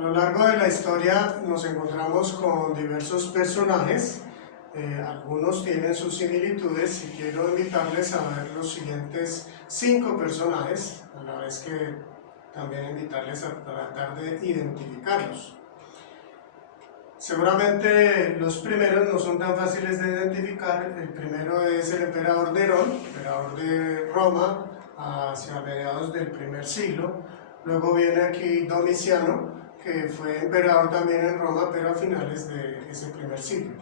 lo largo de la historia nos encontramos con diversos personajes, algunos tienen sus similitudes y quiero invitarles a ver los siguientes 5 personajes, a la vez que también invitarles a tratar de identificarlos. Seguramente los primeros no son tan fáciles de identificar. El primero es el emperador Nerón, emperador de Roma hacia mediados del primer siglo. Luego viene aquí Domiciano, que fue emperador también en Roma, pero a finales de ese primer siglo.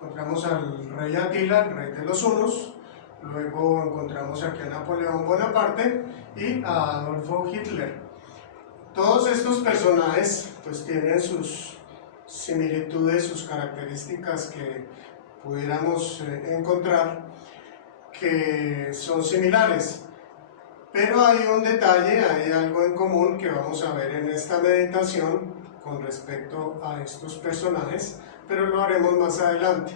Encontramos al rey Atila, el rey de los hunos. Luego encontramos aquí a Napoleón Bonaparte y a Adolfo Hitler. Todos estos personajes pues tienen sus similitudes, sus características que pudiéramos encontrar que son similares, pero hay un detalle, hay algo en común que vamos a ver en esta meditación con respecto a estos personajes, pero lo haremos más adelante.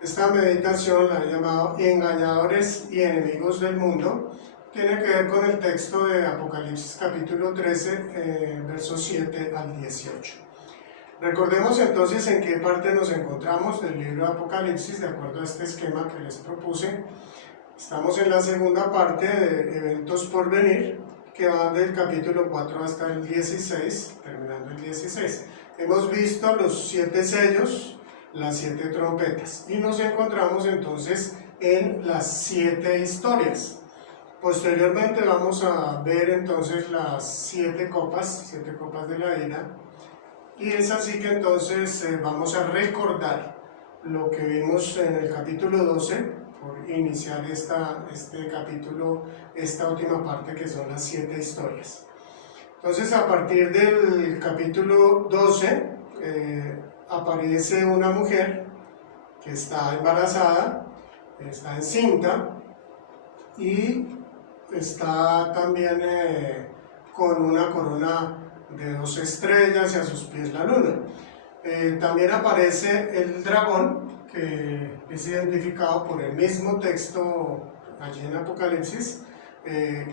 Esta meditación la he llamado Engañadores y Enemigos del Mundo. Tiene que ver con el texto de Apocalipsis capítulo 13, versos 7 al 18. Recordemos entonces en qué parte nos encontramos del libro de Apocalipsis, de acuerdo a este esquema que les propuse. Estamos en la segunda parte de eventos por venir, que van del capítulo 4 hasta el 16, terminando el 16. Hemos visto los 7 sellos, las 7 trompetas, y nos encontramos entonces en las 7 historias. Posteriormente vamos a ver entonces las 7 copas de la ira, y es así que entonces vamos a recordar lo que vimos en el capítulo 12, por iniciar este capítulo, esta última parte que son las 7 historias. Entonces a partir del capítulo 12 aparece una mujer que está embarazada, está encinta y está también con una corona de 2 estrellas y a sus pies la luna. También aparece el dragón, que es identificado por el mismo texto allí en Apocalipsis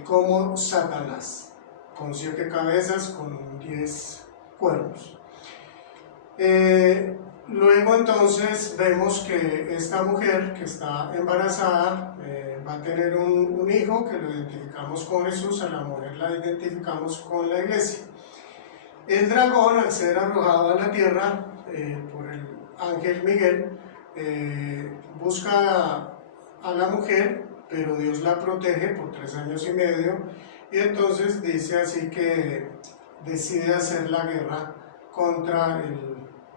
como Satanás, con 7 cabezas, con 10 cuernos. Luego entonces vemos que esta mujer que está embarazada va a tener un hijo, que lo identificamos con Jesús, a la mujer la identificamos con la iglesia. El dragón, al ser arrojado a la tierra por el ángel Miguel, busca a la mujer, pero Dios la protege por 3 años y medio, y entonces dice así que decide hacer la guerra contra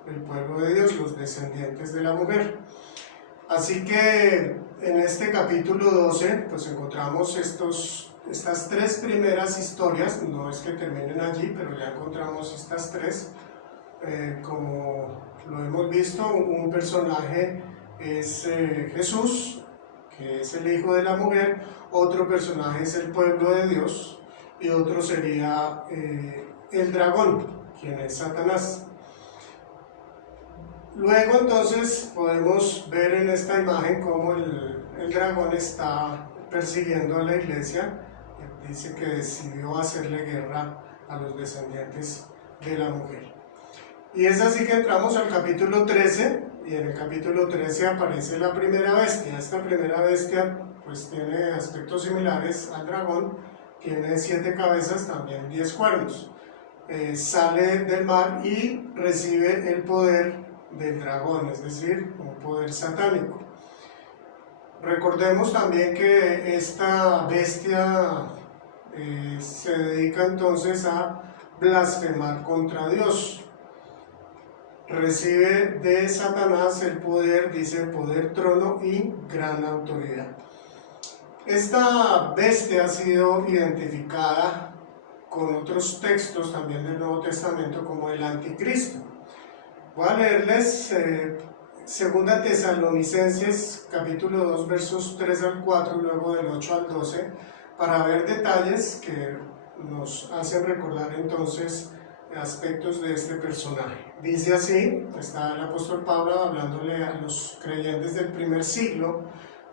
el pueblo de Dios, los descendientes de la mujer. Así que en este capítulo 12 pues encontramos estas 3 primeras historias. No es que terminen allí, pero ya encontramos estas 3. Como lo hemos visto, un personaje es Jesús, que es el hijo de la mujer, otro personaje es el pueblo de Dios, y otro sería el dragón, quien es Satanás. Luego entonces podemos ver en esta imagen cómo el dragón está persiguiendo a la iglesia. Dice que decidió hacerle guerra a los descendientes de la mujer. Y es así que entramos al capítulo 13, y en el capítulo 13 aparece la primera bestia. Esta primera bestia pues tiene aspectos similares al dragón, tiene 7 cabezas, también 10 cuernos. Sale del mar y recibe el poder del dragón, es decir, un poder satánico. Recordemos también que esta bestia se dedica entonces a blasfemar contra Dios. Recibe de Satanás el poder, dice, poder, trono y gran autoridad. Esta bestia ha sido identificada con otros textos también del Nuevo Testamento como el anticristo. Voy a leerles 2 Tesalonicenses capítulo 2 versos 3 al 4, luego del 8 al 12, para ver detalles que nos hacen recordar entonces aspectos de este personaje. Dice así, está el apóstol Pablo hablándole a los creyentes del primer siglo,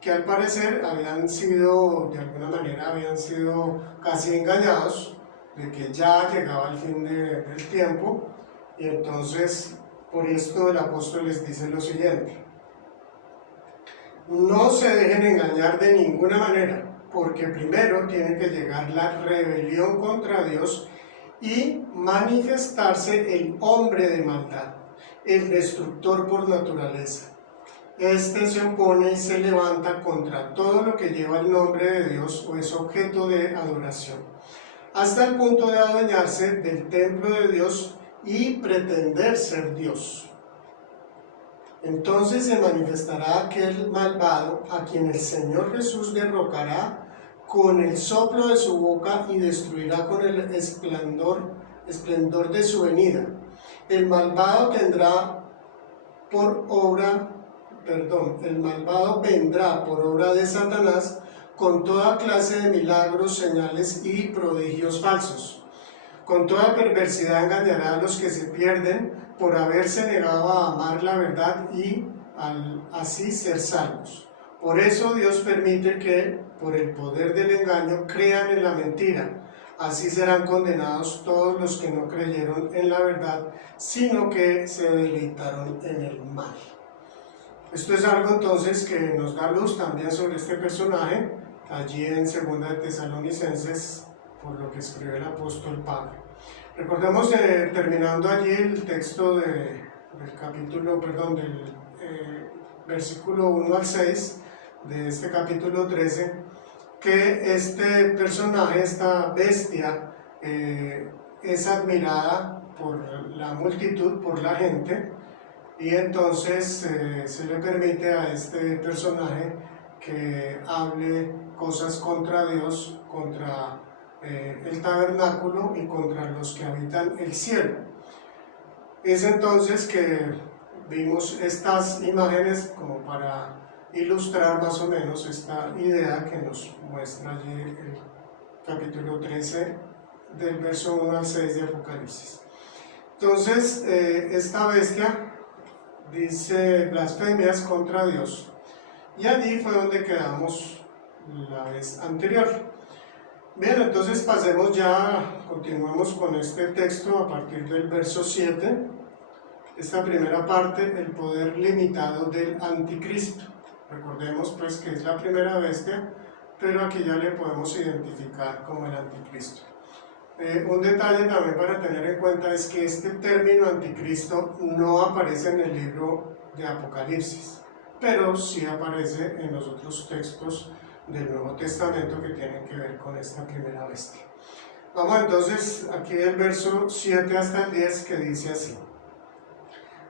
que al parecer habían sido, de alguna manera, habían sido casi engañados de que ya llegaba el fin del tiempo, Y entonces, por esto el apóstol les dice lo siguiente: no se dejen engañar de ninguna manera, porque primero tiene que llegar la rebelión contra Dios y manifestarse el hombre de maldad, el destructor por naturaleza. Este se opone y se levanta contra todo lo que lleva el nombre de Dios o es objeto de adoración, hasta el punto de adueñarse del templo de Dios y pretender ser Dios. Entonces se manifestará aquel malvado a quien el Señor Jesús derrocará con el soplo de su boca y destruirá con el esplendor de su venida. El malvado vendrá por obra de Satanás con toda clase de milagros, señales y prodigios falsos. Con toda perversidad engañará a los que se pierden por haberse negado a amar la verdad y así ser salvos. Por eso Dios permite que, por el poder del engaño, crean en la mentira. Así serán condenados todos los que no creyeron en la verdad, sino que se deleitaron en el mal. Esto es algo entonces que nos da luz también sobre este personaje, allí en 2 de Tesalonicenses, por lo que escribe el apóstol Pablo. Recordemos, terminando allí el texto del versículo 1 al 6 de este capítulo 13, que este personaje, esta bestia, es admirada por la multitud, por la gente, y entonces se le permite a este personaje que hable cosas contra Dios, contra el tabernáculo y contra los que habitan el cielo. Es entonces que vimos estas imágenes como para ilustrar más o menos esta idea que nos muestra allí el capítulo 13 del verso 1 al 6 de Apocalipsis. Entonces, esta bestia dice blasfemias contra Dios, y allí fue donde quedamos la vez anterior. Bien, entonces continuemos con este texto a partir del verso 7, esta primera parte, el poder limitado del anticristo. Recordemos pues que es la primera bestia, pero aquí ya le podemos identificar como el anticristo. Un detalle también para tener en cuenta es que este término anticristo no aparece en el libro de Apocalipsis, pero sí aparece en los otros textos del Nuevo Testamento que tienen que ver con esta primera bestia. Vamos entonces aquí del verso 7 hasta el 10, que dice así: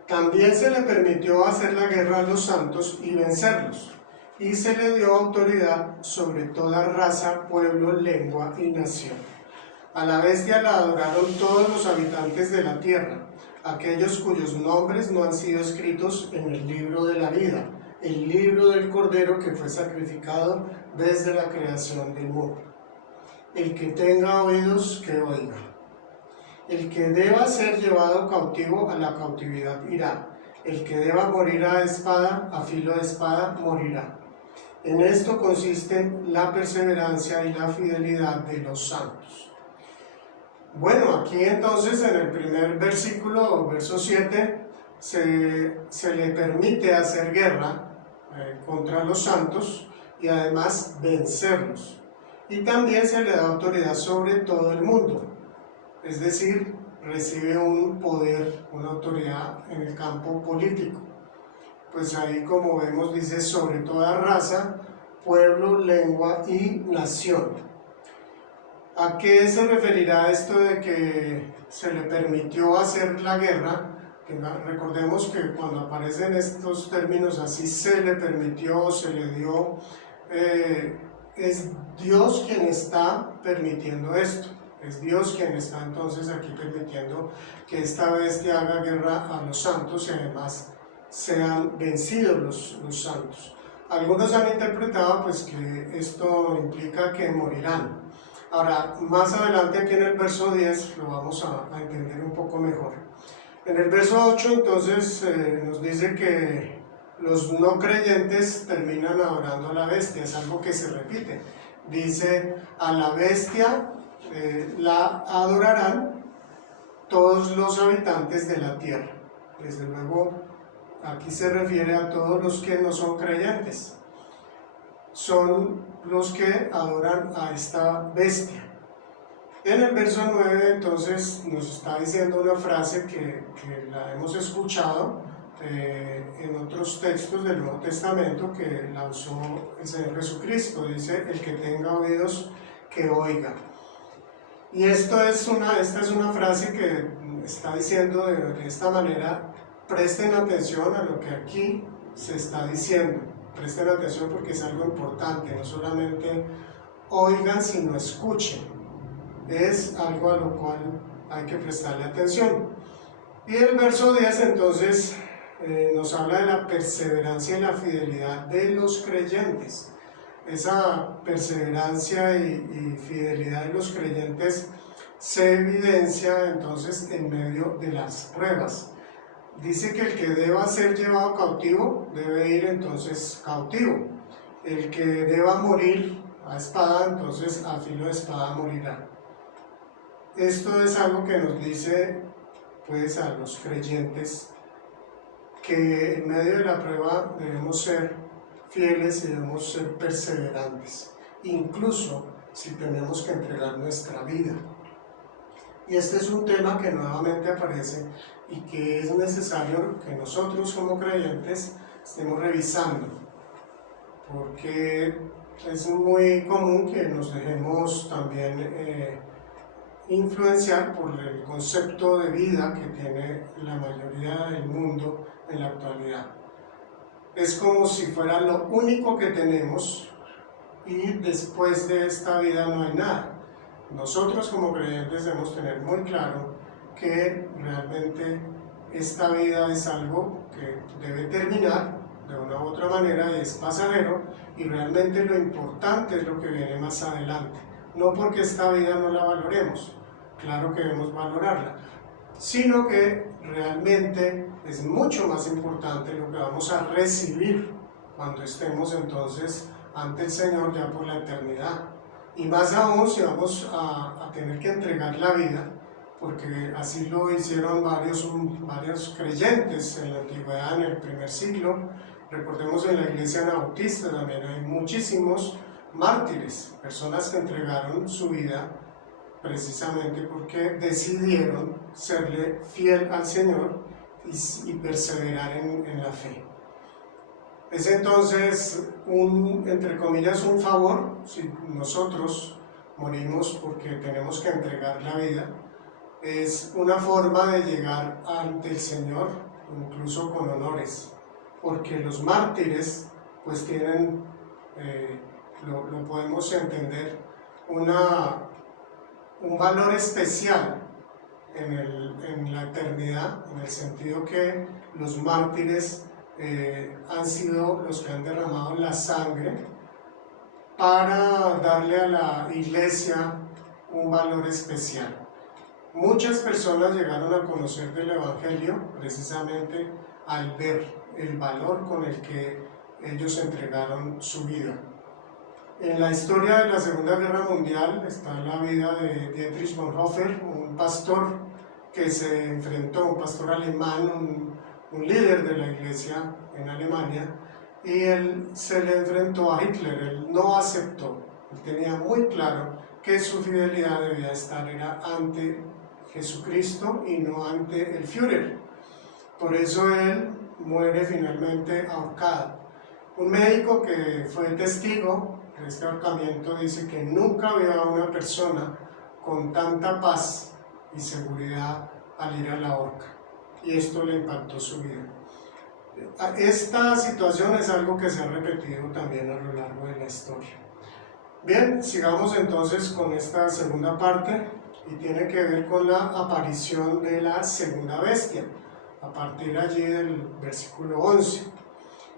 también se le permitió hacer la guerra a los santos y vencerlos, y se le dio autoridad sobre toda raza, pueblo, lengua y nación. A la bestia la adoraron todos los habitantes de la tierra, aquellos cuyos nombres no han sido escritos en el libro de la vida, el libro del Cordero que fue sacrificado desde la creación del mundo. El que tenga oídos, que oiga. El que deba ser llevado cautivo, a la cautividad irá. El que deba morir a espada, a filo de espada, morirá. En esto consisten la perseverancia y la fidelidad de los santos. Bueno, aquí entonces en el primer versículo, verso 7, se le permite hacer guerra contra los santos y además vencerlos. Y también se le da autoridad sobre todo el mundo, es decir, recibe un poder, una autoridad en el campo político. Pues ahí, como vemos, dice sobre toda raza, pueblo, lengua y nación. ¿A qué se referirá esto de que se le permitió hacer la guerra? Recordemos que cuando aparecen estos términos así, se le permitió, se le dio, es Dios quien está permitiendo esto. Es Dios quien está entonces aquí permitiendo que esta bestia haga guerra a los santos y además sean vencidos los santos. Algunos han interpretado pues que esto implica que morirán. Ahora, más adelante aquí en el verso 10 lo vamos a entender un poco mejor. En el verso 8 entonces nos dice que los no creyentes terminan adorando a la bestia, es algo que se repite. Dice, a la bestia la adorarán todos los habitantes de la tierra. Desde luego, aquí se refiere a todos los que no son creyentes. Son los que adoran a esta bestia. En el verso 9 entonces nos está diciendo una frase que la hemos escuchado en otros textos del Nuevo Testamento, que la usó el Señor Jesucristo. Dice: el que tenga oídos, que oiga. Y esta es una frase que está diciendo de esta manera: presten atención a lo que aquí se está diciendo. Presten atención porque es algo importante, no solamente oigan, sino escuchen. Es algo a lo cual hay que prestarle atención. Y el verso 10 entonces nos habla de la perseverancia y la fidelidad de los creyentes. Esa perseverancia y fidelidad de los creyentes se evidencia entonces en medio de las pruebas. Dice que el que deba ser llevado cautivo debe ir entonces cautivo. El que deba morir a espada, entonces a filo de espada morirá. Esto es algo que nos dice pues a los creyentes que en medio de la prueba debemos ser fieles y debemos ser perseverantes, incluso si tenemos que entregar nuestra vida. Y este es un tema que nuevamente aparece y que es necesario que nosotros como creyentes estemos revisando, porque es muy común que nos dejemos también influenciar por el concepto de vida que tiene la mayoría del mundo en la actualidad. Es como si fuera lo único que tenemos y después de esta vida no hay nada. Nosotros como creyentes debemos tener muy claro que realmente esta vida es algo que debe terminar de una u otra manera y es pasajero, y realmente lo importante es lo que viene más adelante. No porque esta vida no la valoremos, claro que debemos valorarla, sino que realmente es mucho más importante lo que vamos a recibir cuando estemos entonces ante el Señor ya por la eternidad. Y más aún si vamos a tener que entregar la vida, porque así lo hicieron varios creyentes en la antigüedad, en el primer siglo. Recordemos, en la iglesia anabautista también hay muchísimos mártires, personas que entregaron su vida precisamente porque decidieron serle fiel al Señor y perseverar en la fe. Es entonces entre comillas, un favor si nosotros morimos porque tenemos que entregar la vida. Es una forma de llegar ante el Señor, incluso con honores, porque los mártires pues tienen, lo podemos entender, un valor especial en la eternidad, en el sentido que los mártires han sido los que han derramado la sangre para darle a la iglesia un valor especial. Muchas personas llegaron a conocer del Evangelio precisamente al ver el valor con el que ellos entregaron su vida. En la historia de la Segunda Guerra Mundial está la vida de Dietrich Bonhoeffer, un pastor que se enfrentó, un pastor alemán, un líder de la iglesia en Alemania, y él se le enfrentó a Hitler. Él no aceptó, él tenía muy claro que su fidelidad debía estar ante Jesucristo y no ante el Führer. Por eso él muere finalmente ahorcado. Un médico que fue testigo de este ahorcamiento dice que nunca vio a una persona con tanta paz y seguridad al ir a la horca, y esto le impactó su vida. Esta situación es algo que se ha repetido también a lo largo de la historia. Bien, sigamos entonces con esta segunda parte, y tiene que ver con la aparición de la segunda bestia, a partir allí del versículo 11.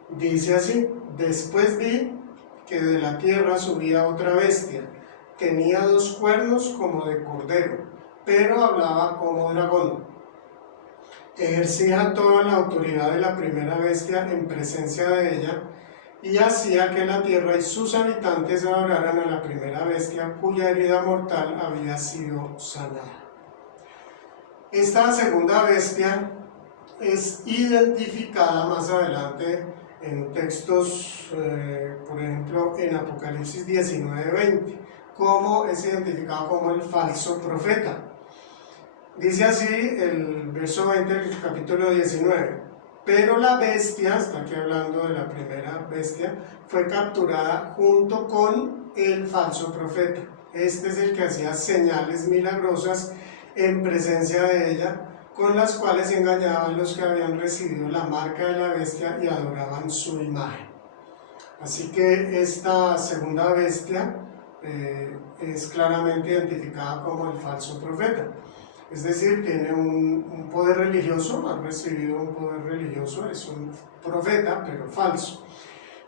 Dice así: después vi que de la tierra subía otra bestia, tenía 2 cuernos como de cordero, pero hablaba como dragón. Ejercía toda la autoridad de la primera bestia en presencia de ella, y hacía que la tierra y sus habitantes adoraran a la primera bestia, cuya herida mortal había sido sanada. Esta segunda bestia es identificada más adelante en textos, por ejemplo, en Apocalipsis 19:20, como es identificado como el falso profeta. Dice así el verso 20 del capítulo 19: pero la bestia, está aquí hablando de la primera bestia, fue capturada junto con el falso profeta. Este es el que hacía señales milagrosas en presencia de ella, con las cuales engañaban a los que habían recibido la marca de la bestia y adoraban su imagen. Así que esta segunda bestia es claramente identificada como el falso profeta. Es decir, tiene un poder religioso, ha recibido un poder religioso, es un profeta, pero falso.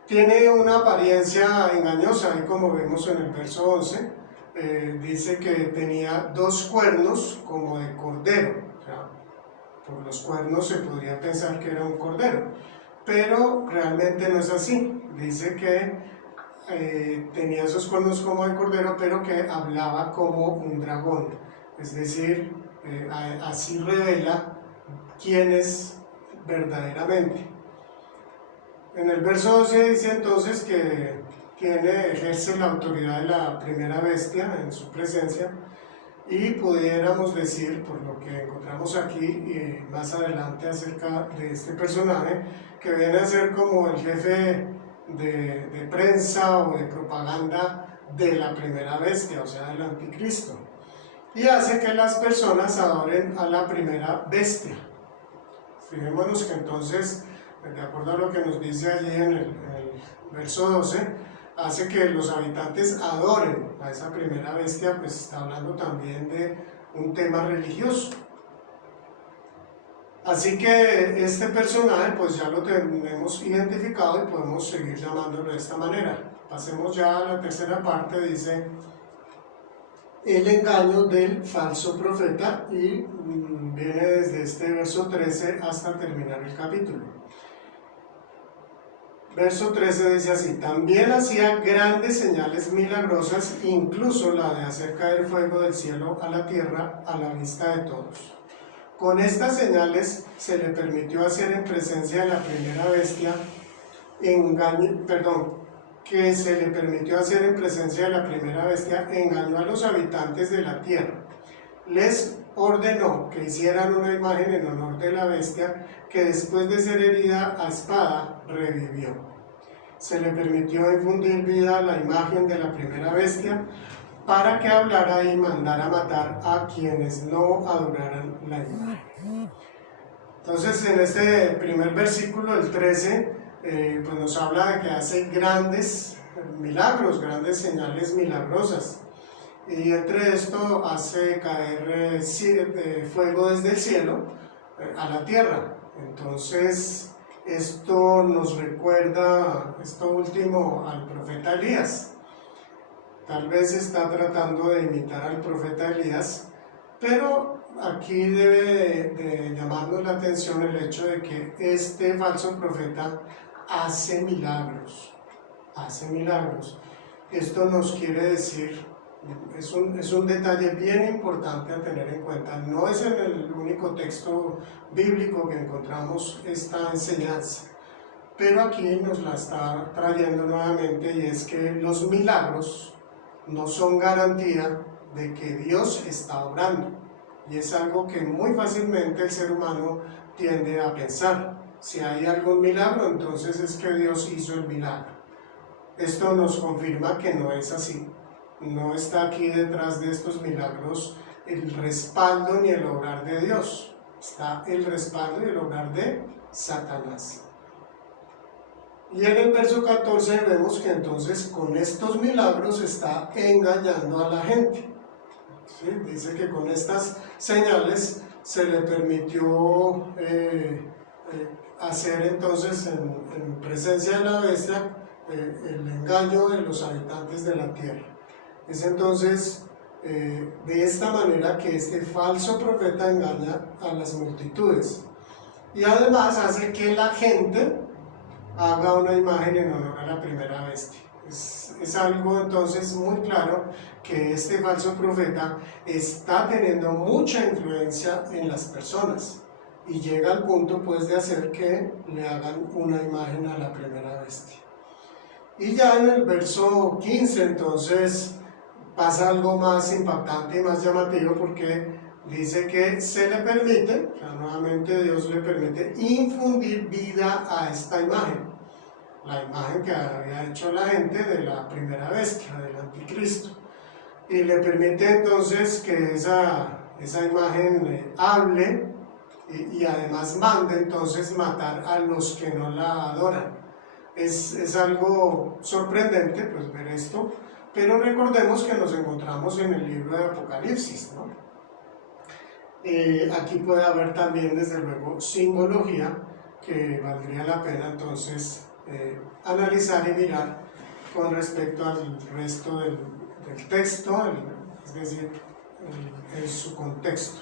Tiene una apariencia engañosa, y como vemos en el verso 11, dice que tenía 2 cuernos como de cordero. O sea, por los cuernos se podría pensar que era un cordero, pero realmente no es así. Dice que tenía esos cuernos como de cordero, pero que hablaba como un dragón. Es decir, así revela quién es verdaderamente. En el verso 12 dice entonces que ejerce la autoridad de la primera bestia en su presencia, y pudiéramos decir, por lo que encontramos aquí y más adelante acerca de este personaje, que viene a ser como el jefe de prensa o de propaganda de la primera bestia, o sea, del anticristo, y hace que las personas adoren a la primera bestia. Fijémonos que entonces, de acuerdo a lo que nos dice allí en el verso 12, hace que los habitantes adoren a esa primera bestia, pues está hablando también de un tema religioso. Así que este personaje pues ya lo tenemos identificado y podemos seguir llamándolo de esta manera. Pasemos ya a la tercera parte. Dice el engaño del falso profeta, y viene desde este verso 13 hasta terminar el capítulo. Verso 13 dice así: también hacía grandes señales milagrosas, incluso la de hacer caer fuego del cielo a la tierra a la vista de todos. Con estas señales se le permitió hacer en presencia de la primera bestia engaño a los habitantes de la tierra. Les ordenó que hicieran una imagen en honor de la bestia, que después de ser herida a espada revivió. Se le permitió infundir vida a la imagen de la primera bestia, para que hablara y mandara matar a quienes no adoraran la imagen. Entonces, en este primer versículo, el 13, pues nos habla de que hace grandes milagros, grandes señales milagrosas, y entre esto hace caer fuego desde el cielo a la tierra. Entonces, esto nos recuerda, esto último, al profeta Elías. Tal vez está tratando de imitar al profeta Elías, pero aquí debe de llamarnos la atención el hecho de que este falso profeta hace milagros. Esto nos quiere decir, es un detalle bien importante a tener en cuenta. No es en el único texto bíblico que encontramos esta enseñanza, pero aquí nos la está trayendo nuevamente, y es que los milagros no son garantía de que Dios está obrando, y es algo que muy fácilmente el ser humano tiende a pensar. Si hay algún milagro, entonces es que Dios hizo el milagro. Esto nos confirma que no es así. No está aquí detrás de estos milagros el respaldo ni el obrar de Dios. Está el respaldo y el obrar de Satanás. Y en el verso 14 vemos que entonces con estos milagros está engañando a la gente. ¿Sí? Dice que con estas señales se le permitió hacer entonces en presencia de la bestia el engaño de los habitantes de la tierra. Es entonces de esta manera que este falso profeta engaña a las multitudes, y además hace que la gente haga una imagen en honor a la primera bestia. Es algo entonces muy claro que este falso profeta está teniendo mucha influencia en las personas y llega al punto pues de hacer que le hagan una imagen a la primera bestia. Y ya en el verso 15 entonces pasa algo más impactante y más llamativo, porque dice que se le permite, o sea, nuevamente Dios le permite infundir vida a esta imagen, la imagen que había hecho la gente de la primera bestia, del anticristo, y le permite entonces que esa imagen hable y además mande entonces matar a los que no la adoran. Es algo sorprendente pues ver esto, pero recordemos que nos encontramos en el libro de Apocalipsis, ¿no? Aquí puede haber también desde luego simbología que valdría la pena entonces analizar y mirar con respecto al resto del texto, es decir, en su contexto.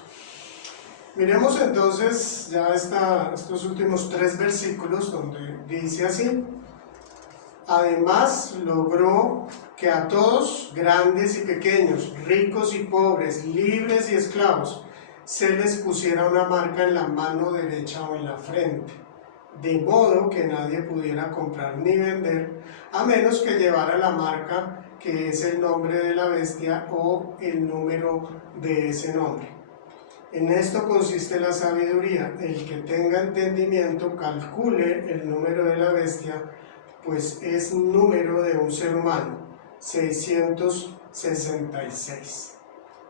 Miremos entonces ya estos últimos 3 versículos donde dice así: además logró que a todos, grandes y pequeños, ricos y pobres, libres y esclavos, se les pusiera una marca en la mano derecha o en la frente, de modo que nadie pudiera comprar ni vender, a menos que llevara la marca que es el nombre de la bestia o el número de ese nombre. En esto consiste la sabiduría: el que tenga entendimiento calcule el número de la bestia, pues es un número de un ser humano, 666.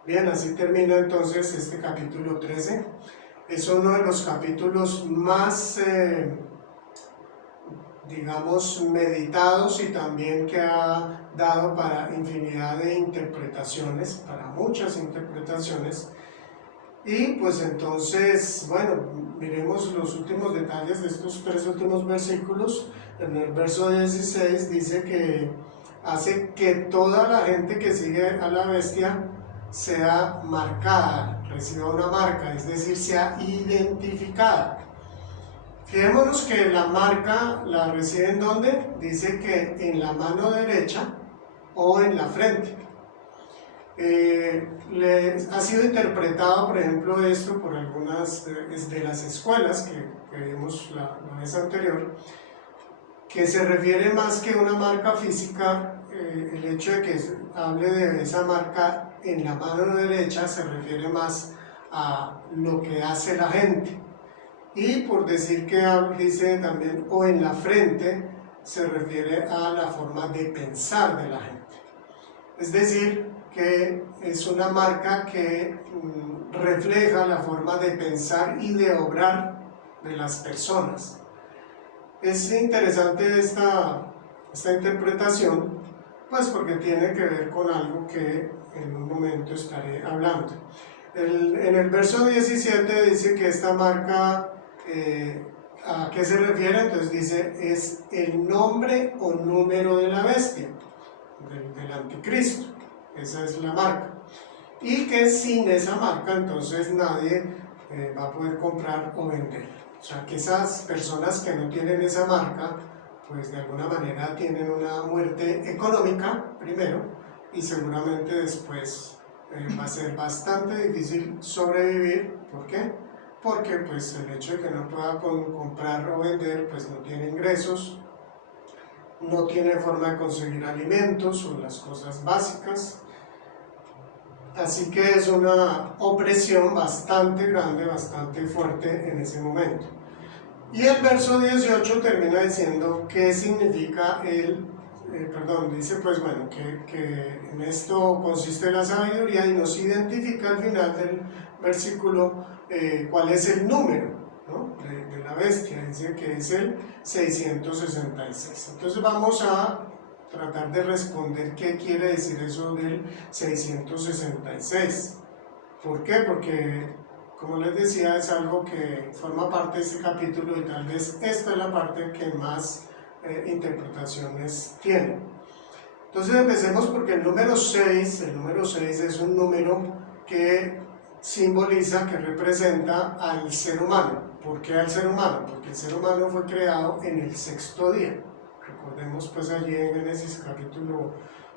Bien, así termina entonces este capítulo 13. Es uno de los capítulos más, digamos, meditados y también que ha dado para infinidad de interpretaciones, para muchas interpretaciones. Y pues entonces, bueno, miremos los últimos detalles de estos 3 últimos versículos. En el verso 16 dice que hace que toda la gente que sigue a la bestia sea marcada, reciba una marca, es decir, sea identificada. Fijémonos que la marca la recibe ¿en dónde? Dice que en la mano derecha o en la frente. Ha sido interpretado, por ejemplo, esto por algunas de las escuelas que vimos la vez anterior, que se refiere más que una marca física, el hecho de que hable de esa marca en la mano derecha se refiere más a lo que hace la gente. Y por decir que dice también o en la frente, se refiere a la forma de pensar de la gente. Es decir, que es una marca que refleja la forma de pensar y de obrar de las personas. Es interesante esta interpretación, pues porque tiene que ver con algo que en un momento estaré hablando. En el verso 17 dice que esta marca, ¿a qué se refiere? Entonces dice, es el nombre o número de la bestia, del anticristo. Esa es la marca. Y que sin esa marca entonces nadie va a poder comprar o vender. O sea, que esas personas que no tienen esa marca, pues de alguna manera tienen una muerte económica primero, y seguramente después va a ser bastante difícil sobrevivir. ¿Por qué? Porque pues el hecho de que no pueda comprar o vender, pues no tiene ingresos, no tiene forma de conseguir alimentos o las cosas básicas. Así que es una opresión bastante grande, bastante fuerte en ese momento. Y el verso 18 termina diciendo qué significa dice pues bueno, que en esto consiste la sabiduría, y nos identifica al final del versículo cuál es el número, ¿no?, de la bestia. Dice que es el 666. Entonces vamos a tratar de responder qué quiere decir eso del 666. ¿Por qué? Porque, como les decía, es algo que forma parte de este capítulo y tal vez esta es la parte que más interpretaciones tiene. Entonces empecemos porque el número 6 es un número que simboliza, que representa al ser humano. ¿Por qué al ser humano? Porque el ser humano fue creado en el 6.º día. Recordemos pues allí en Génesis capítulo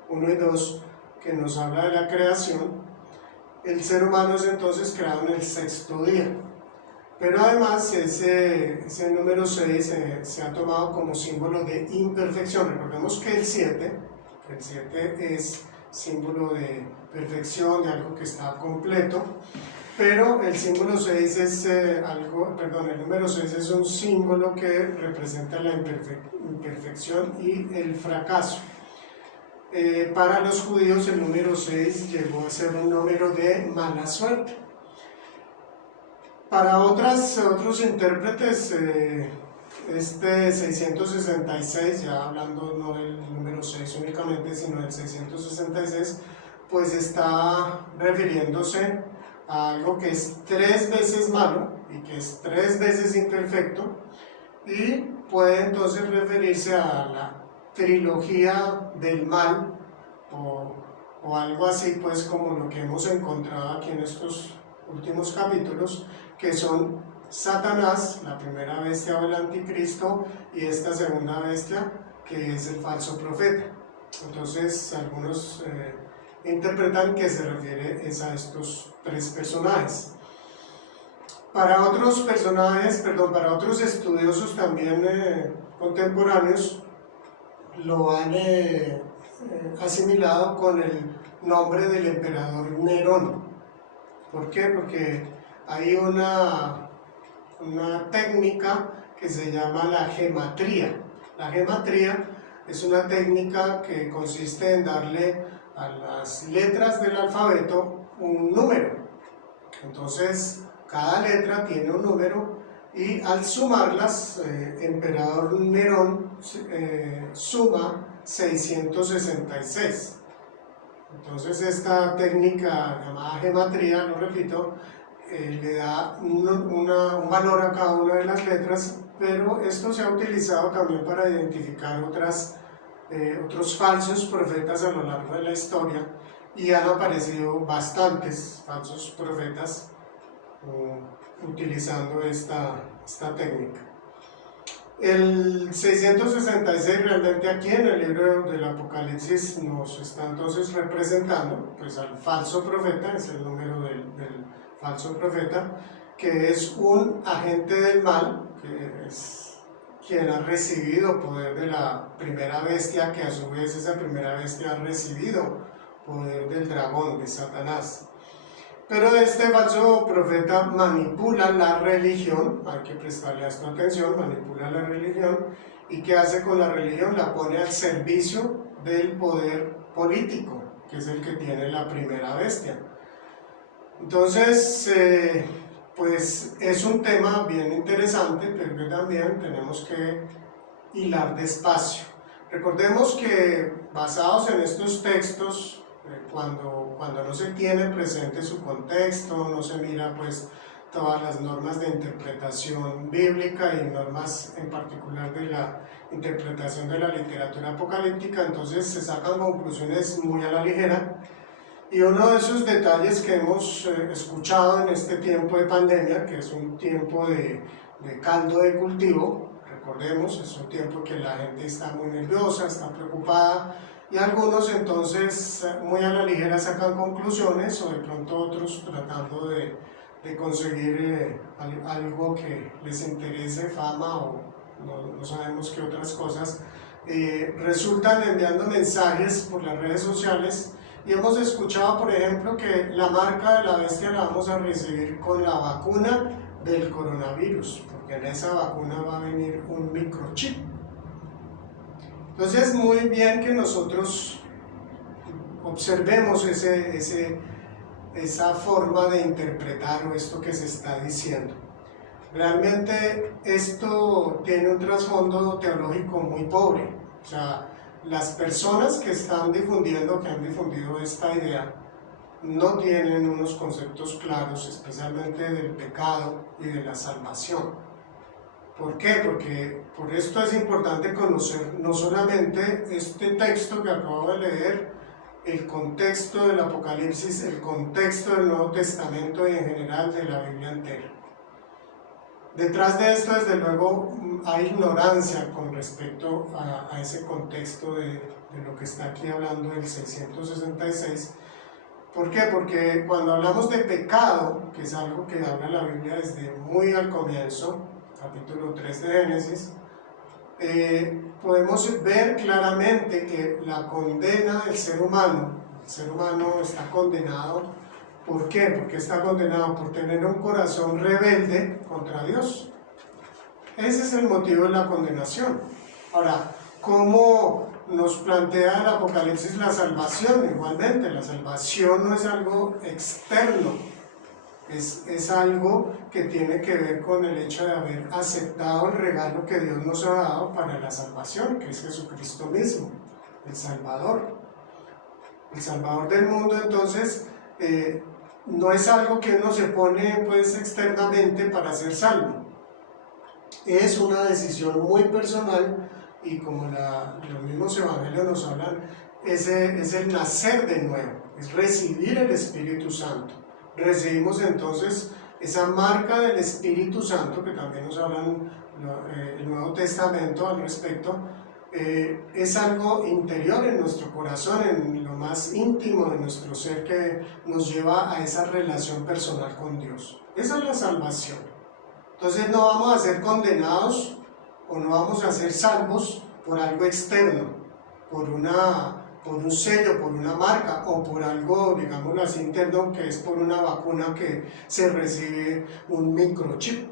1 y 2 que nos habla de la creación. El ser humano es entonces creado en el sexto día. Pero además ese número 6 se ha tomado como símbolo de imperfección. Recordemos que el 7 es símbolo de perfección, de algo que está completo, pero el símbolo 6 es el número 6 es un símbolo que representa la imperfección y el fracaso. Para los judíos el número 6 llegó a ser un número de mala suerte. Para otros intérpretes, este 666, ya hablando no del número 6 únicamente, sino del 666, pues está refiriéndose a algo que es 3 veces malo y que es 3 veces imperfecto, y puede entonces referirse a la trilogía del mal o algo así, pues como lo que hemos encontrado aquí en estos últimos capítulos, que son Satanás, la primera bestia o el anticristo, y esta segunda bestia que es el falso profeta. Entonces algunos interpretan que se refiere a estos 3 personajes. Para otros estudiosos también contemporáneos lo han asimilado con el nombre del emperador Nerón. ¿Por qué? Porque hay una técnica que se llama la gematría. La gematría es una técnica que consiste en darle a las letras del alfabeto un número. Entonces, cada letra tiene un número y al sumarlas, emperador Nerón suma 666. Entonces esta técnica llamada gematría, lo repito, le da un valor a cada una de las letras, pero esto se ha utilizado también para identificar otros falsos profetas a lo largo de la historia, y han aparecido bastantes falsos profetas utilizando esta técnica. El 666 realmente aquí en el libro del Apocalipsis nos está entonces representando pues al falso profeta, es el número del falso profeta, que es un agente del mal, que es quien ha recibido poder de la primera bestia, que a su vez esa primera bestia ha recibido poder del dragón, de Satanás. Pero este falso profeta manipula la religión, hay que prestarle a esto atención, manipula la religión, y ¿qué hace con la religión? La pone al servicio del poder político, que es el que tiene la primera bestia. Entonces, pues es un tema bien interesante, pero que también tenemos que hilar despacio. Recordemos que basados en estos textos, cuando no se tiene presente su contexto, no se mira pues todas las normas de interpretación bíblica y normas en particular de la interpretación de la literatura apocalíptica, entonces se sacan conclusiones muy a la ligera. Y uno de esos detalles que hemos escuchado en este tiempo de pandemia, que es un tiempo de caldo de cultivo, recordemos, es un tiempo que la gente está muy nerviosa, está preocupada, y algunos entonces muy a la ligera sacan conclusiones, o de pronto otros tratando de conseguir algo que les interese, fama o no sabemos qué otras cosas, resultan enviando mensajes por las redes sociales. Y hemos escuchado, por ejemplo, que la marca de la bestia la vamos a recibir con la vacuna del coronavirus, porque en esa vacuna va a venir un microchip. Entonces, muy bien que nosotros observemos esa forma de interpretar o esto que se está diciendo. Realmente esto tiene un trasfondo teológico muy pobre. O sea, las personas que han difundido esta idea, no tienen unos conceptos claros, especialmente del pecado y de la salvación. ¿Por qué? Porque por esto es importante conocer no solamente este texto que acabo de leer, el contexto del Apocalipsis, el contexto del Nuevo Testamento y en general de la Biblia entera. Detrás de esto, desde luego, hay ignorancia con respecto a ese contexto de lo que está aquí hablando el 666. ¿Por qué? Porque cuando hablamos de pecado, que es algo que habla la Biblia desde muy al comienzo, capítulo 3 de Génesis, podemos ver claramente que la condena del ser humano, el ser humano está condenado. ¿Por qué? Porque está condenado por tener un corazón rebelde contra Dios. Ese es el motivo de la condenación. Ahora, ¿cómo nos plantea el Apocalipsis la salvación? Igualmente, la salvación no es algo externo, es algo que tiene que ver con el hecho de haber aceptado el regalo que Dios nos ha dado para la salvación, que es Jesucristo mismo, el Salvador del mundo. Entonces, no es algo que uno se pone pues externamente para ser salvo. Es una decisión muy personal, y como los mismos evangelios nos hablan, es el nacer de nuevo, es recibir el Espíritu Santo. Recibimos entonces esa marca del Espíritu Santo, que también nos hablan el Nuevo Testamento al respecto. Es algo interior en nuestro corazón, en lo más íntimo de nuestro ser, que nos lleva a esa relación personal con Dios. Esa es la salvación. Entonces no vamos a ser condenados o no vamos a ser salvos por algo externo, por un sello, por una marca, o por algo, digámoslo así, interno, que es por una vacuna que se recibe un microchip.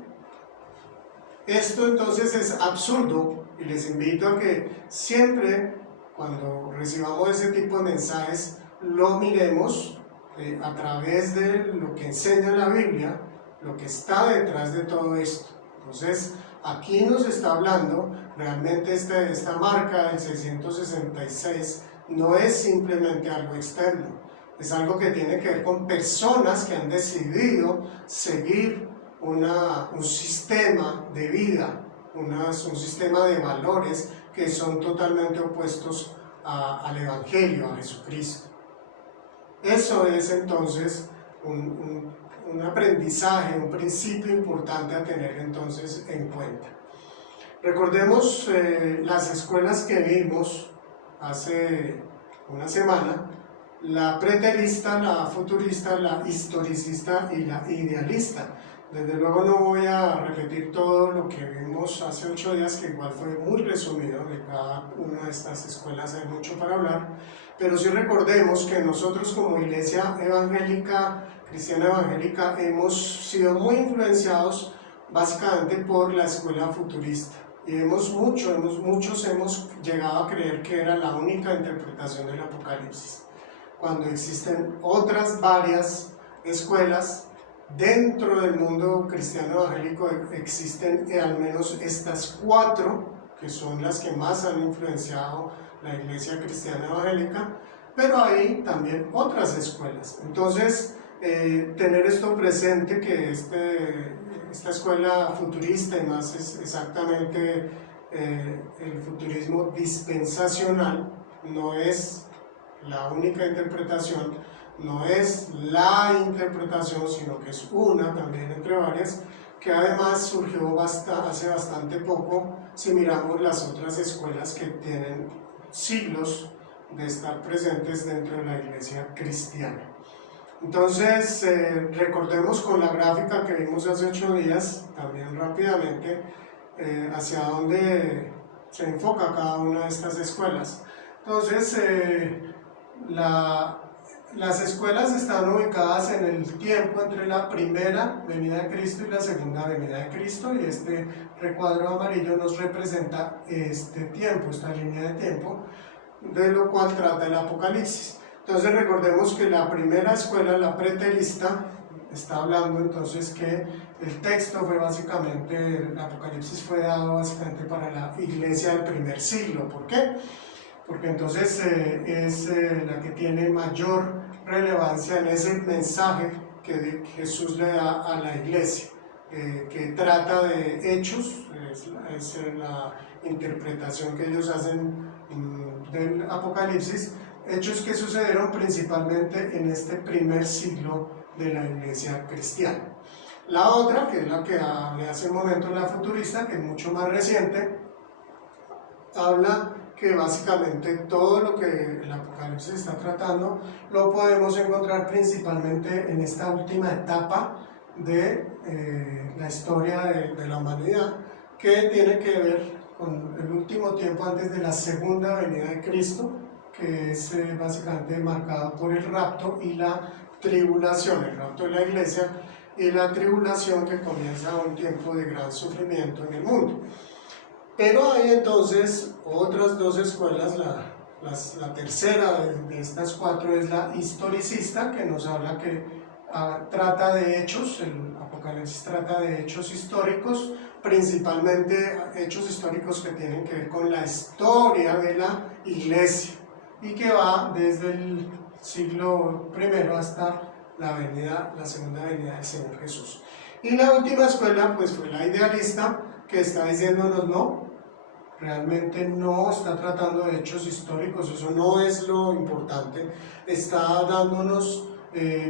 Esto entonces es absurdo, y les invito a que siempre, cuando recibamos ese tipo de mensajes, lo miremos a través de lo que enseña la Biblia, lo que está detrás de todo esto. Entonces, aquí nos está hablando, realmente esta marca del 666 no es simplemente algo externo, es algo que tiene que ver con personas que han decidido seguir un sistema de vida, un sistema de valores que son totalmente opuestos al Evangelio, a Jesucristo. Eso es entonces un aprendizaje, un principio importante a tener entonces en cuenta. Recordemos las escuelas que vimos hace una semana: la preterista, la futurista, la historicista y la idealista. Desde luego no voy a repetir todo lo que vimos hace 8 días, que igual fue muy resumido. De cada una de estas escuelas hay mucho para hablar, pero sí recordemos que nosotros como iglesia evangélica, cristiana evangélica, hemos sido muy influenciados básicamente por la escuela futurista, y muchos hemos llegado a creer que era la única interpretación del Apocalipsis, cuando existen otras varias escuelas. Dentro del mundo cristiano evangélico existen al menos estas 4, que son las que más han influenciado la iglesia cristiana evangélica, pero hay también otras escuelas. Entonces, tener esto presente, que esta escuela futurista, y más es exactamente el futurismo dispensacional, no es la única interpretación, no es la interpretación, sino que es una también entre varias, que además surgió hace bastante poco, si miramos las otras escuelas que tienen siglos de estar presentes dentro de la iglesia cristiana. Entonces, recordemos con la gráfica que vimos hace 8 días, también rápidamente, hacia dónde se enfoca cada una de estas escuelas. Entonces, las escuelas están ubicadas en el tiempo entre la primera venida de Cristo y la segunda venida de Cristo, y este recuadro amarillo nos representa este tiempo, esta línea de tiempo, de lo cual trata el Apocalipsis. Entonces recordemos que la primera escuela, la preterista, está hablando entonces que el texto fue básicamente, el Apocalipsis fue dado básicamente para la iglesia del primer siglo. ¿Por qué? Porque entonces es la que tiene mayor relevancia en ese mensaje que Jesús le da a la iglesia, que trata de hechos, es la interpretación que ellos hacen del Apocalipsis, hechos que sucedieron principalmente en este primer siglo de la iglesia cristiana. La otra, que es la que hablé hace un momento, la futurista, que es mucho más reciente, habla que básicamente todo lo que el Apocalipsis está tratando lo podemos encontrar principalmente en esta última etapa de la historia de la humanidad, que tiene que ver con el último tiempo antes de la segunda venida de Cristo, que es básicamente marcado por el rapto y la tribulación, el rapto de la iglesia y la tribulación, que comienza un tiempo de gran sufrimiento en el mundo. Pero hay entonces otras dos escuelas. La tercera de estas cuatro es la historicista, que nos habla que trata de hechos, el Apocalipsis trata de hechos históricos, principalmente hechos históricos que tienen que ver con la historia de la iglesia y que va desde el siglo I hasta la segunda venida del Señor Jesús. Y la última escuela pues fue la idealista, que está diciéndonos no, realmente no está tratando de hechos históricos, eso no es lo importante, está dándonos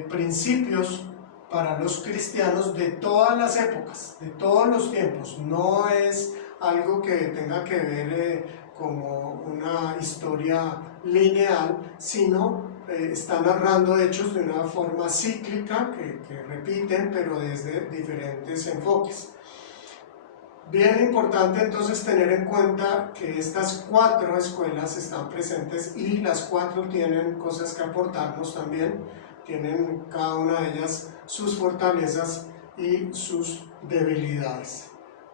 principios para los cristianos de todas las épocas, de todos los tiempos. No es algo que tenga que ver como una historia lineal, sino está narrando hechos de una forma cíclica que repiten, pero desde diferentes enfoques. Bien importante entonces tener en cuenta que estas cuatro escuelas están presentes y las cuatro tienen cosas que aportarnos también, tienen cada una de ellas sus fortalezas y sus debilidades.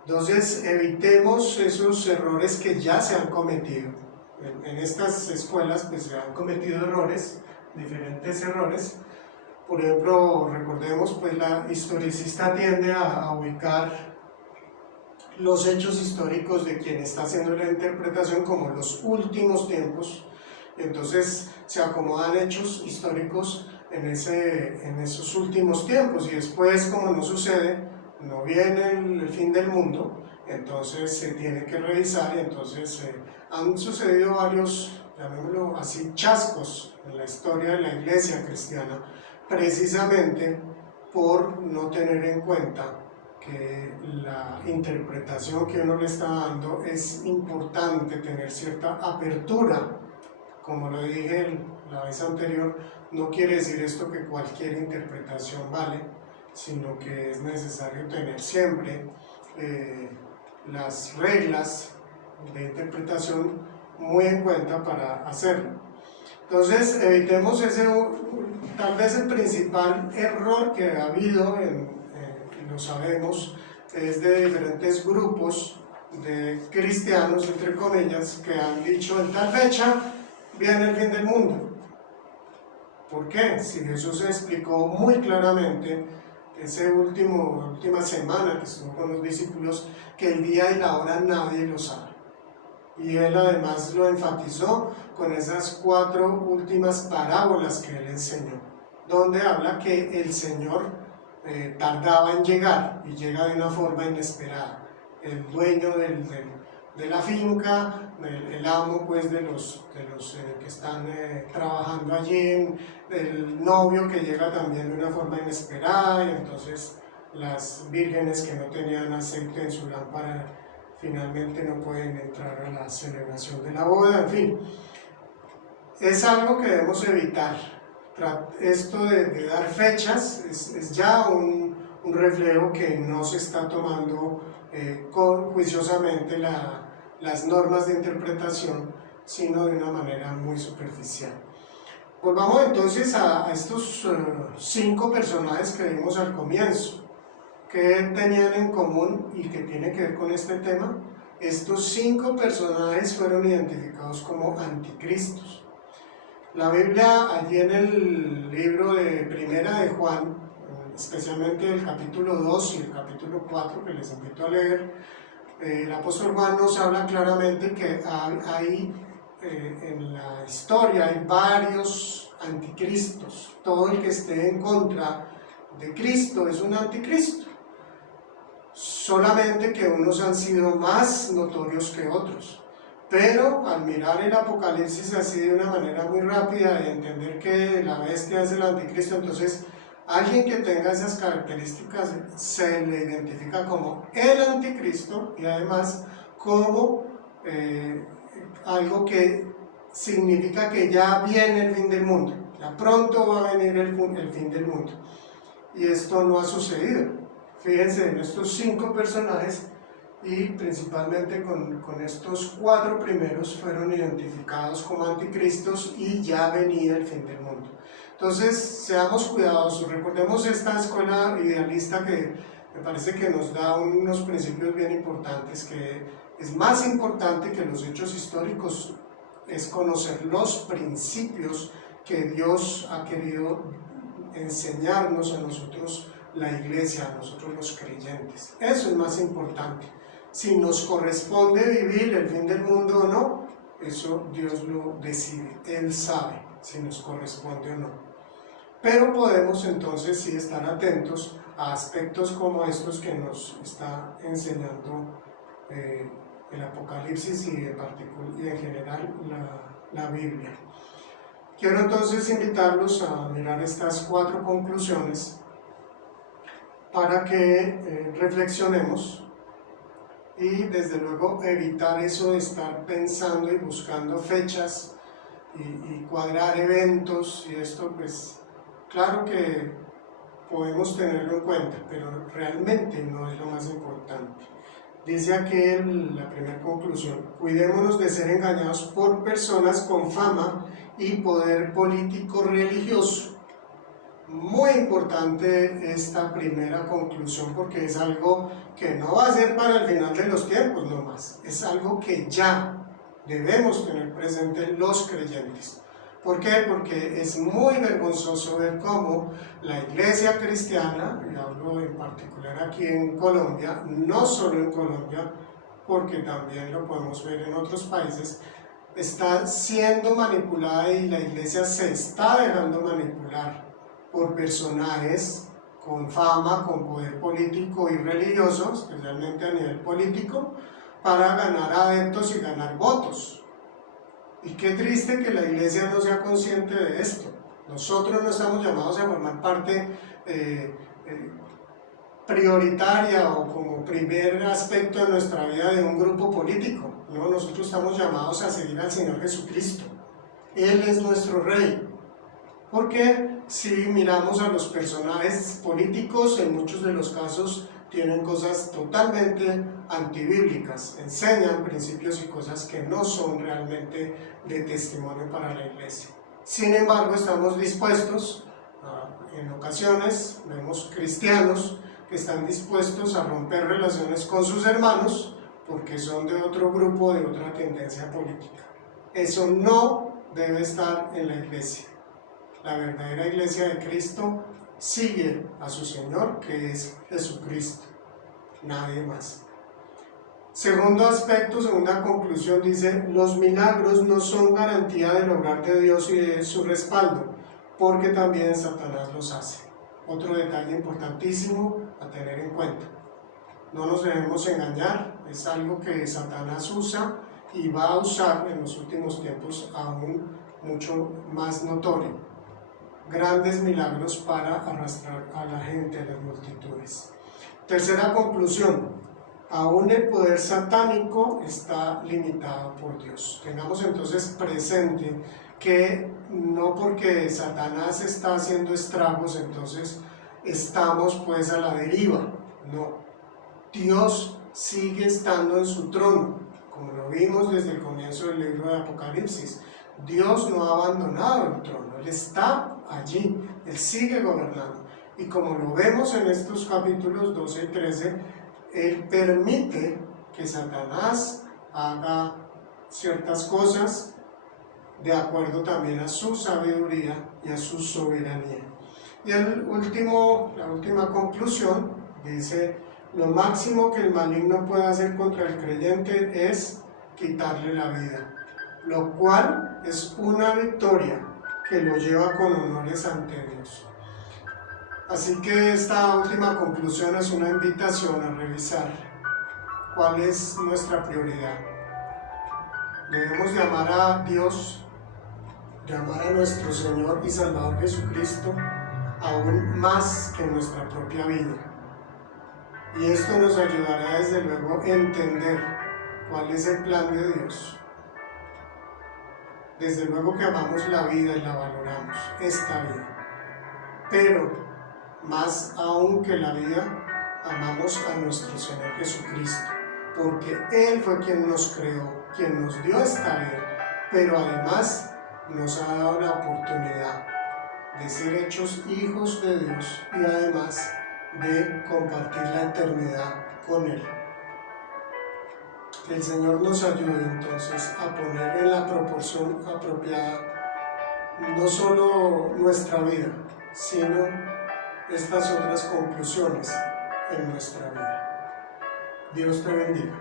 Entonces evitemos esos errores que ya se han cometido. En estas escuelas pues se han cometido errores, diferentes errores. Por ejemplo, recordemos, pues la historicista tiende a ubicar los hechos históricos de quien está haciendo la interpretación como los últimos tiempos. Entonces se acomodan hechos históricos en esos últimos tiempos, y después, como no sucede, no viene el fin del mundo, entonces se tiene que revisar. Y entonces han sucedido varios, llamémoslo así, chascos en la historia de la iglesia cristiana, precisamente por no tener en cuenta que la interpretación que uno le está dando es importante, tener cierta apertura. Como lo dije la vez anterior, no quiere decir esto que cualquier interpretación vale, sino que es necesario tener siempre las reglas de interpretación muy en cuenta para hacerlo. Entonces evitemos tal vez el principal error que ha habido lo sabemos, es de diferentes grupos de cristianos, entre comillas, que han dicho en tal fecha viene el fin del mundo. ¿Por qué? Si Jesús explicó muy claramente esa última semana que estuvo con los discípulos, que el día y la hora nadie lo sabe. Y él además lo enfatizó con esas 4 últimas parábolas que él enseñó, donde habla que el Señor tardaba en llegar y llega de una forma inesperada. El dueño de la finca, el amo pues de los que están trabajando allí, el novio que llega también de una forma inesperada, y entonces las vírgenes que no tenían aceite en su lámpara finalmente no pueden entrar a la celebración de la boda. En fin, es algo que debemos evitar. Esto de dar fechas es ya un reflejo que no se está tomando juiciosamente las normas de interpretación, sino de una manera muy superficial. Volvamos entonces a estos 5 personajes que vimos al comienzo. ¿Qué tenían en común y que tiene que ver con este tema? Estos 5 personajes fueron identificados como anticristos. La Biblia, allí en el libro de Primera de Juan, especialmente el capítulo 2 y el capítulo 4, que les invito a leer, el apóstol Juan nos habla claramente que hay en la historia hay varios anticristos. Todo el que esté en contra de Cristo es un anticristo, solamente que unos han sido más notorios que otros. Pero al mirar el Apocalipsis así de una manera muy rápida y entender que la bestia es el anticristo, entonces Alguien que tenga esas características se le identifica como el anticristo y además como algo que significa que ya viene el fin del mundo, ya pronto va a venir el fin del mundo. Y esto no ha sucedido. Fíjense en estos 5 personajes y principalmente con estos 4 primeros fueron identificados como anticristos y ya venía el fin del mundo. Entonces, seamos cuidadosos, recordemos esta escuela idealista que me parece que nos da unos principios bien importantes, que es más importante que los hechos históricos, es conocer los principios que Dios ha querido enseñarnos a nosotros, la iglesia, a nosotros los creyentes. Eso es más importante. Si nos corresponde vivir el fin del mundo o no, eso Dios lo decide, Él sabe si nos corresponde o no. Pero podemos entonces sí estar atentos a aspectos como estos que nos está enseñando el Apocalipsis y en general la Biblia. Quiero entonces invitarlos a mirar estas 4 conclusiones para que reflexionemos y desde luego evitar eso de estar pensando y buscando fechas y cuadrar eventos y esto, pues claro que podemos tenerlo en cuenta, pero realmente no es lo más importante. Dice aquí la primera conclusión: cuidémonos de ser engañados por personas con fama y poder político religioso. Muy importante esta primera conclusión porque es algo que no va a ser para el final de los tiempos nomás, es algo que ya debemos tener presente los creyentes. ¿Por qué? Porque es muy vergonzoso ver cómo la iglesia cristiana, y hablo en particular aquí en Colombia, no solo en Colombia, porque también lo podemos ver en otros países, está siendo manipulada y la iglesia se está dejando manipular por personajes con fama, con poder político y religioso, especialmente a nivel político, para ganar adeptos y ganar votos. Y qué triste que la iglesia no sea consciente de esto. Nosotros no estamos llamados a formar parte prioritaria o como primer aspecto de nuestra vida de un grupo político. No, nosotros estamos llamados a seguir al Señor Jesucristo. Él es nuestro Rey. Porque si miramos a los personajes políticos, en muchos de los casos tienen cosas totalmente antibíblicas, enseñan principios y cosas que no son realmente de testimonio para la iglesia. Sin embargo, estamos dispuestos, en ocasiones vemos cristianos que están dispuestos a romper relaciones con sus hermanos porque son de otro grupo, de otra tendencia política. Eso no debe estar en la iglesia. La verdadera iglesia de Cristo sigue a su Señor, que es Jesucristo, nadie más. Segundo aspecto, segunda conclusión, dice: los milagros no son garantía del obrar de Dios y de su respaldo, porque también Satanás los hace. Otro detalle importantísimo a tener en cuenta: no nos debemos engañar, es algo que Satanás usa y va a usar en los últimos tiempos aún mucho más notorio. Grandes milagros para arrastrar a la gente, a las multitudes. Tercera conclusión: aún el poder satánico está limitado por Dios. Tengamos entonces presente que no porque Satanás está haciendo estragos, entonces estamos pues a la deriva. No, Dios sigue estando en su trono, como lo vimos desde el comienzo del libro de Apocalipsis. Dios no ha abandonado el trono, Él está allí, Él sigue gobernando. Y como lo vemos en estos capítulos 12 y 13, Él permite que Satanás haga ciertas cosas de acuerdo también a su sabiduría y a su soberanía. Y la última conclusión dice: lo máximo que el maligno puede hacer contra el creyente es quitarle la vida, lo cual es una victoria que lo lleva con honores ante Dios. Así que esta última conclusión es una invitación a revisar cuál es nuestra prioridad. Debemos de amar a Dios, de amar a nuestro Señor y Salvador Jesucristo, aún más que en nuestra propia vida. Y esto nos ayudará desde luego a entender cuál es el plan de Dios. Desde luego que amamos la vida y la valoramos, esta vida. Pero más aún que la vida, amamos a nuestro Señor Jesucristo, porque Él fue quien nos creó, quien nos dio esta vida, pero además nos ha dado la oportunidad de ser hechos hijos de Dios y además de compartir la eternidad con Él. Que el Señor nos ayude entonces a poner en la proporción apropiada no solo nuestra vida, sino estas otras conclusiones en nuestra vida. Dios te bendiga.